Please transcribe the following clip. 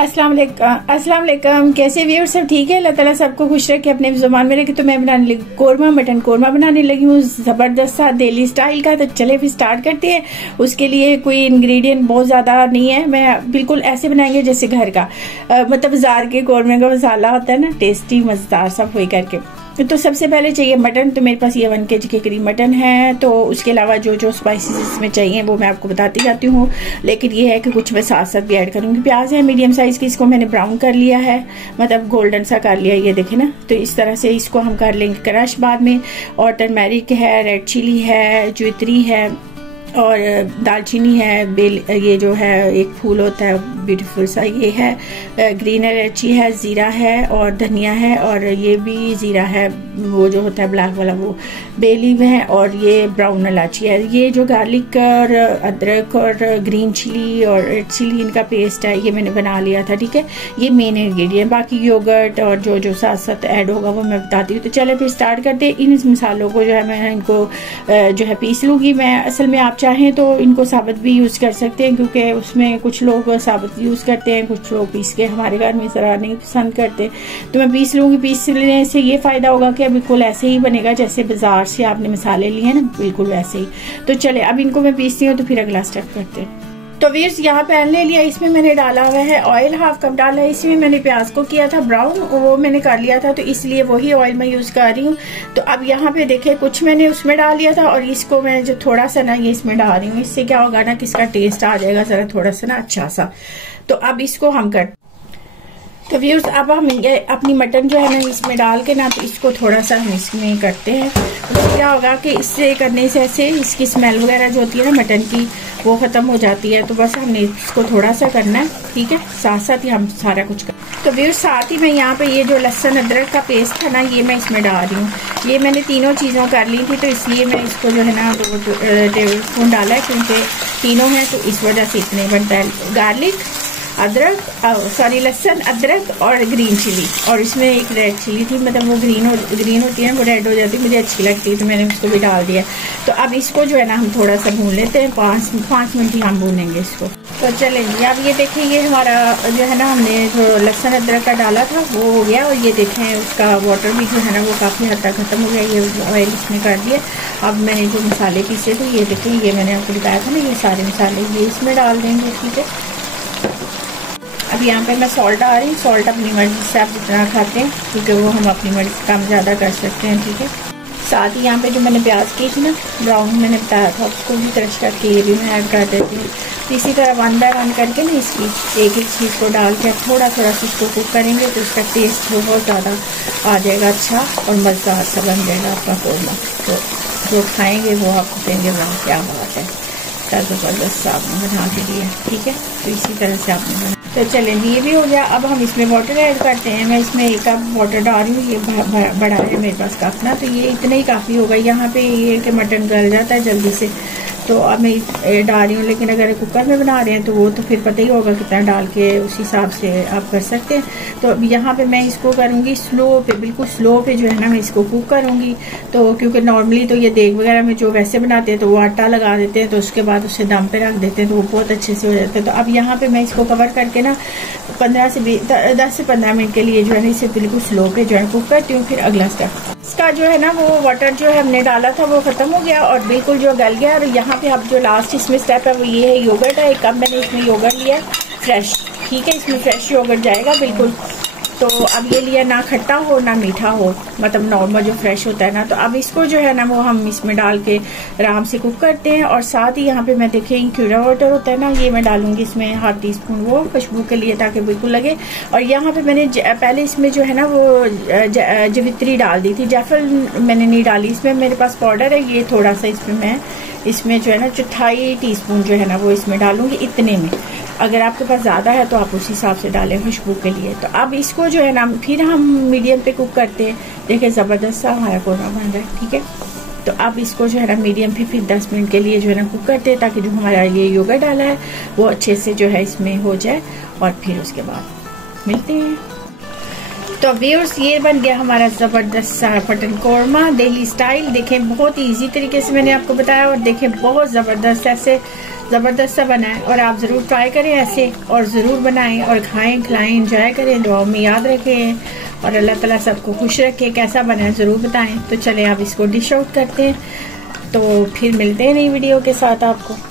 अस्सलाम वालेकुम। कैसे व्यूअर सब ठीक है? अल्लाह ताला सबको खुश रखे, अपने ज़ुबान में रखे। तो मैं बनाने लगी कोरमा, मटन कोरमा बनाने लगी हूँ, जबरदस्त सा दिल्ली स्टाइल का। तो चले फिर स्टार्ट करते हैं। उसके लिए कोई इंग्रेडिएंट बहुत ज्यादा नहीं है, मैं बिल्कुल ऐसे बनाएंगे जैसे घर का मतलब बाजार के कोरमे का मसाला होता है ना, टेस्टी मजेदार सब वही करके। तो सबसे पहले चाहिए मटन। तो मेरे पास ये 1 kg के करीब मटन है। तो उसके अलावा जो जो स्पाइसेस इसमें चाहिए वो मैं आपको बताती जाती हूँ, लेकिन ये है कि कुछ मैं साथ साथ भी ऐड करूंगी। प्याज है मीडियम साइज की, इसको मैंने ब्राउन कर लिया है, मतलब गोल्डन सा कर लिया, ये देखे ना। तो इस तरह से इसको हम कर लेंगे क्रश बाद में। और टर्मेरिक है, रेड चिली है, जुतरी है और दालचीनी है, बेल, ये जो है एक फूल होता है ब्यूटीफुल सा, ये है ग्रीन इलायची है, जीरा है और धनिया है, और ये भी जीरा है वो जो होता है ब्लैक वाला, वो बे लीफ है, और ये ब्राउन इलायची है। ये जो गार्लिक और अदरक और ग्रीन चिली और रेड चिली इनका पेस्ट है, ये मैंने बना लिया था, ठीक है। ये मेन इंग्रेडिएंट, बाकी योगर्ट और जो जो साथ साथ ऐड होगा वो मैं बताती हूँ। तो चले फिर स्टार्ट करते। इन मसालों को जो है मैं इनको जो है पीस लूँगी। मैं असल में आप चाहें तो इनको साबुत भी यूज कर सकते हैं, क्योंकि उसमें कुछ लोग साबुत यूज करते हैं, कुछ लोग पीस के, हमारे घर में जरा नहीं पसंद करते। तो मैं पीस लूंगी। पीस लेने से ये फायदा होगा कि बिल्कुल ऐसे ही बनेगा जैसे बाजार से आपने मसाले लिए ना, बिल्कुल वैसे ही। तो चले अब इनको मैं पीसती हूँ, तो फिर अगला स्टेप करते हैं। तो व्यूअर्स यहाँ पैन ले लिया, इसमें मैंने डाला हुआ है ऑयल, 1/2 कप डाला है। इसमें मैंने प्याज को किया था ब्राउन, वो मैंने कर लिया था, तो इसलिए वही ऑयल मैं यूज कर रही हूँ। तो अब यहाँ पे देखे कुछ मैंने उसमें डाल लिया था, और इसको मैं जो थोड़ा सा ना ये इसमें डाल रही हूँ। इससे क्या होगा ना कि इसका टेस्ट आ जाएगा जरा थोड़ा सा ना अच्छा सा। तो अब इसको हम कर, तो व्यूअर्स अब हम अपनी मटन जो है ना इसमें डाल के ना, तो इसको थोड़ा सा हम इसमें करते हैं। तो क्या होगा कि इससे करने से ऐसे इसकी स्मेल वगैरह जो होती है ना मटन की, वो खत्म हो जाती है। तो बस हमने इसको थोड़ा सा करना है, ठीक है। साथ साथ ही हम सारा कुछ कर, तो व्यूअर्स साथ ही मैं यहाँ पे ये जो लहसुन अदरक का पेस्ट था ना, ये मैं इसमें डाल रही हूँ। ये मैंने तीनों चीज़ों कर ली थी, तो इसलिए मैं इसको जो है ना 2 टेबल स्पून डाला है, क्योंकि तीनों हैं तो इस वजह से इतने बनता है। गार्लिक, अदरक, सॉरी लहसुन अदरक और ग्रीन चिली, और इसमें एक रेड चिली थी, मतलब वो ग्रीन होती है, वो रेड हो जाती है, मुझे अच्छी लगती है, तो मैंने उसको भी डाल दिया। तो अब इसको जो है ना हम थोड़ा सा भून लेते हैं, 5 मिनट ही हम भूनेंगे इसको। तो चलेंगे अब ये देखें, ये हमारा जो है ना हमने जो लहसुन अदरक का डाला था वो हो गया, और ये देखें उसका वाटर भी जो है ना वो काफ़ी हद तक खत्म हो गया। ये ऑयल इसमें कर दिया। अब मैंने जो मसाले पीसे थे, ये देखें, ये मैंने आपको बताया था ना, ये सारे मसाले ये इसमें डाल देंगे, ठीक है। अब यहाँ पे मैं सॉल्ट डाल रही हूँ। सॉल्ट अपनी मर्जी से आप जितना खाते हैं, क्योंकि वो हम अपनी मर्जी से कम ज़्यादा कर सकते हैं, ठीक है। साथ ही यहाँ पे जो मैंने प्याज की थी ना ब्राउन, मैंने बताया था, उसको भी क्रश करके ये भी मैं ऐड कर देती हूँ। तो इसी तरह 1 बाय 1 करके ना इसकी एक एक चीज़ को डाल के थोड़ा थोड़ा सा इसको कुक करेंगे, तो उसका टेस्ट बहुत ज़्यादा आ जाएगा अच्छा, और मज़ेदार सा बन जाएगा आपका कोरमा। तो जो खाएँगे वो आपको कहेंगे वाह क्या बात है, क्या ज़बरदस्त आपने बना के दिया, ठीक है। तो इसी तरह से आपने बना। तो चलें ये भी हो गया। अब हम इसमें वाटर ऐड करते हैं। मैं इसमें 1 कप वाटर डाल रही हूँ, ये बड़ा है मेरे पास कप ना, तो ये इतना ही काफ़ी होगा। यहाँ पे ये कि मटन गल जाता है जल्दी से, तो अब मैं डाल रही हूँ। लेकिन अगर कुकर में बना रहे हैं तो वो तो फिर पता ही होगा कितना डाल के, उस हिसाब से आप कर सकते हैं। तो अब यहाँ पे मैं इसको करूँगी स्लो पे, बिल्कुल स्लो पे जो है ना मैं इसको कुक करूँगी। तो क्योंकि नॉर्मली तो ये देग वगैरह में जो वैसे बनाते हैं तो वो आटा लगा देते हैं, तो उसके बाद उसे दम पे रख देते हैं, तो वो बहुत अच्छे से हो जाता है। तो अब यहाँ पे मैं इसको कवर करके ना 10 से 15 मिनट के लिए जो है ना इसे बिल्कुल स्लो पे जो है कुक करती हूँ। फिर अगला स्टेप इसका जो है ना वो वाटर जो है हमने डाला था वो खत्म हो गया और बिल्कुल जो गल गया। और यहाँ पे अब जो लास्ट इसमें स्टेप है वो ये है योगर्ट है। 1 कप मैंने इसमें योगर्ट लिया फ्रेश, ठीक है। इसमें फ्रेश योगर्ट जाएगा बिल्कुल। तो अब ये लिया ना खट्टा हो ना मीठा हो, मतलब नॉर्मल जो फ्रेश होता है ना। तो अब इसको जो है ना वो हम इसमें डाल के आराम से कुक करते हैं। और साथ ही यहाँ पे मैं देखें इंक्यूरा वाटर होता है ना, ये मैं डालूंगी इसमें 1/2 टीस्पून, वो खुशबू के लिए ताकि बिल्कुल लगे। और यहाँ पे मैंने पहले इसमें जो है ना वो जवित्री डाल दी थी, जायफल मैंने नहीं डाली। इसमें मेरे पास पाउडर है, ये थोड़ा सा इसमें जो है ना 1/4 टीस्पून जो है ना वो इसमें डालूंगी इतने में। अगर आपके पास ज़्यादा है तो आप उस हिसाब से डालें खुशबू के लिए। तो अब इसको जो है ना फिर हम मीडियम पे कुक करते हैं। देखिए ज़बरदस्त सा हमारा कोरमा बन रहा है, ठीक है। तो अब इसको जो है ना मीडियम पे फिर 10 मिनट के लिए जो है ना कुक करते हैं, ताकि जो हमारा ये योगर्ट डाला है वो अच्छे से जो है इसमें हो जाए। और फिर उसके बाद मिलते हैं। तो व्यूअर्स ये बन गया हमारा ज़बरदस्त सा मटन कोरमा दिल्ली स्टाइल। देखें बहुत ही ईजी तरीके से मैंने आपको बताया, और देखें बहुत ज़बरदस्त ऐसे ज़बरदस्त सा बना है और आप ज़रूर ट्राई करें ऐसे, और ज़रूर बनाएं और खाएं, खिलाएं, इंजॉय करें, दुआओं में याद रखें और अल्लाह ताला सबको खुश रखे। कैसा बना है ज़रूर बताएं। तो चले आप इसको डिश आउट करते हैं, तो फिर मिलते हैं नई वीडियो के साथ आपको।